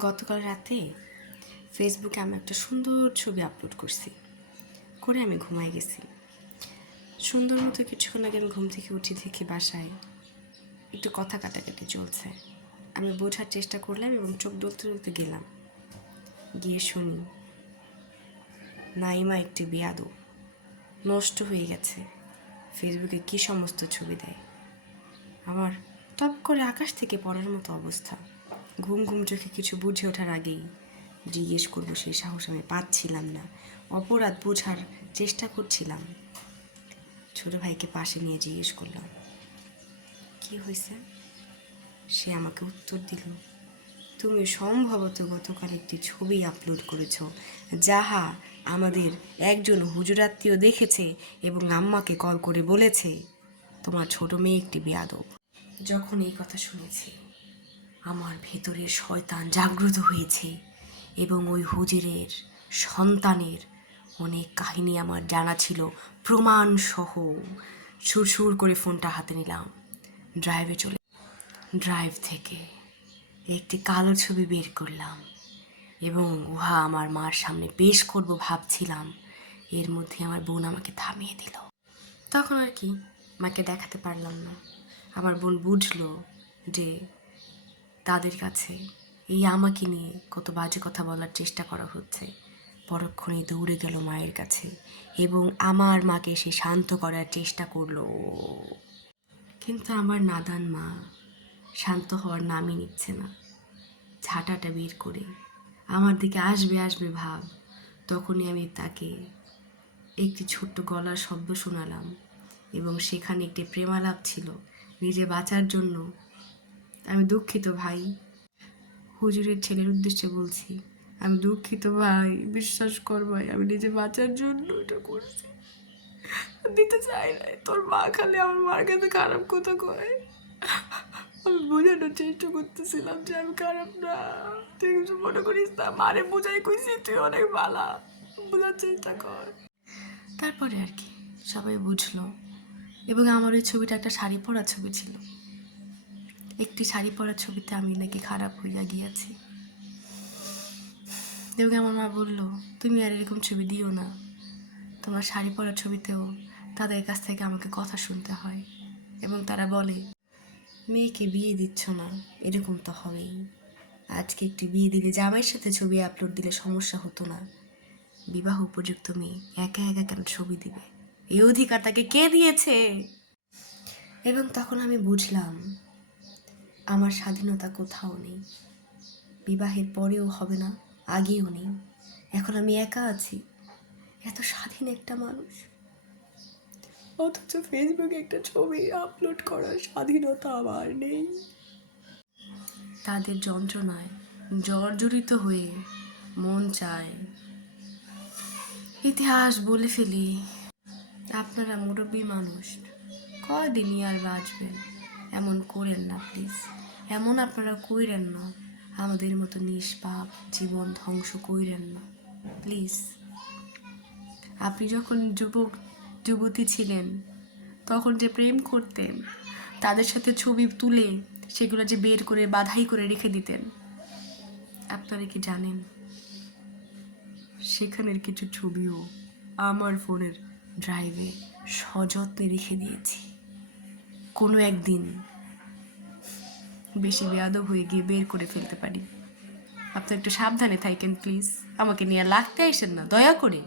গতকাল রাতে ফেসবুকে আমি একটা সুন্দর ছবি আপলোড করছি, করে আমি ঘুমাই গেছি। সুন্দর মতো কিছুক্ষণ আগে আমি ঘুম থেকে উঠে দেখি বাসায় একটু কথা কাটাকাটি চলছে। আমি বোঝার চেষ্টা করলাম এবং চোখ ডলতে ডলতে গেলাম, গিয়ে শুনি নাইমা একটি বেয়াদব, নষ্ট হয়ে গেছে, ফেসবুকে কী সমস্ত ছবি দেয়। আমার টপ করে আকাশ থেকে পড়ার মতো অবস্থা। ঘুম ঘুম চোখে কিছু বুঝে ওঠার আগেই জিজ্ঞেস করবো সেই সাহস আমি পাচ্ছিলাম না। অপরাধ বোঝার চেষ্টা করছিলাম। ছোটো ভাইকে পাশে নিয়ে জিজ্ঞেস করলাম, কি হয়েছে? সে আমাকে উত্তর দিল, তুমি সম্ভবত গতকাল একটি ছবি আপলোড করেছ, যাহা আমাদের একজন হুজুরাত্মীয় দেখেছে এবং আম্মাকে কল করে বলেছে তোমার ছোট মেয়ে একটি বেয়াদব। যখন এই কথা শুনেছি আমার ভেতরের শয়তান জাগ্রত হয়েছে এবং ওই হুজুরের সন্তানের অনেক কাহিনী আমার জানা ছিল প্রমাণ সহ। সুরসুর করে ফোনটা হাতে নিলাম, ড্রাইভ থেকে একটি কালো ছবি বের করলাম এবং উহা আমার মার সামনে পেশ করব ভাবছিলাম। এর মধ্যে আমার বোন আমাকে থামিয়ে দিল। তখন আর কি মাকে দেখাতে পারলাম না। আমার বোন বুঝলো যে তাদের কাছে এই আমাকে নিয়ে কত বাজে কথা বলার চেষ্টা করা হচ্ছে। পরক্ষণে দৌড়ে গেল মায়ের কাছে এবং আমার মাকে সে শান্ত করার চেষ্টা করলো, কিন্তু আমার নাদান মা শান্ত হওয়ার নামই নিচ্ছে না। ঝাঁটাটা বের করে আমার দিকে আসবে আসবে ভাব, তখনই আমি তাকে একটি ছোট্ট গলার শব্দ শোনালাম এবং সেখানে একটি প্রেমালাপ ছিল। নিজে বাঁচার জন্য আমি দুঃখিত ভাই, হুজুরের ছেলের উদ্দেশ্যে বলছি, আমি দুঃখিত ভাই, বিশ্বাস কর ভাই, আমি নিজে বাঁচার জন্য এটা করছি, দিতে চাই না। তোর মা খালি আমার মার কাছে খারাপ কথা কয়, আমি বোঝানোর চেষ্টা করতেছিলাম যে আমি খারাপ না, তুই কিছু মনে করিস না, মারে বোঝাই কইছি তুই অনেক ভালা, বোঝার চেষ্টা কর। তারপরে আর কি সবাই বুঝলো এবং আমার ওই ছবিটা একটা শাড়ি পরা ছবি ছিল। একটি শাড়ি পরা ছবিতে আমি নাকি খারাপ হইয়া গিয়েছি এবং আমার মা বললো, তুমি আর এরকম ছবি দিও না, তোমার শাড়ি পরা ছবিতেও তাদের কাছ থেকে আমাকে কথা শুনতে হয় এবং তারা বলে মেয়েকে বিয়ে দিচ্ছ না, এরকম তো হবেই। আজকে একটি বিয়ে দিলে জামাইয়ের সাথে ছবি আপলোড দিলে সমস্যা হতো না, বিবাহ উপযুক্ত মেয়ে একা একা কেন ছবি দিবে, এই অধিকার তাকে কে দিয়েছে? এবং তখন আমি বুঝলাম আমার স্বাধীনতা কোথাও নেই, বিবাহের পরেও হবে না, আগেও নেই। এখন আমি একা আছি, এত স্বাধীন একটা মানুষ, অথচ ফেসবুকে একটা ছবি আপলোড করার স্বাধীনতা আমার নেই। তাদের যন্ত্রণায় জর্জরিত হয়ে মন চায় ইতিহাস বলে ফেলি। আপনারা মুরব্বী মানুষ, কয়দিনই আর বাঁচবেন, এমন করেন না প্লিজ, এমন আপনারা কইরেন না, আমাদের মতো নিষ্পাপ জীবন ধ্বংস কইরেন না প্লিজ। আপনি যখন যুবতী ছিলেন তখন যে প্রেম করতেন, তাদের সাথে ছবি তুলে সেগুলো যে বের করে বাধাই করে রেখে দিতেন, আপনারা কি জানেন সেখানের কিছু ছবিও আমার ফোনের ড্রাইভে সযত্নে রেখে দিয়েছি। কোনো একদিন বেশি বেয়াদব হয়ে গিয়ে বের করে ফেলতে পারি। আপনি একটু সাবধানে থাকেন প্লিজ, আমাকে নিয়ে লাগতে আসেন না দয়া করে।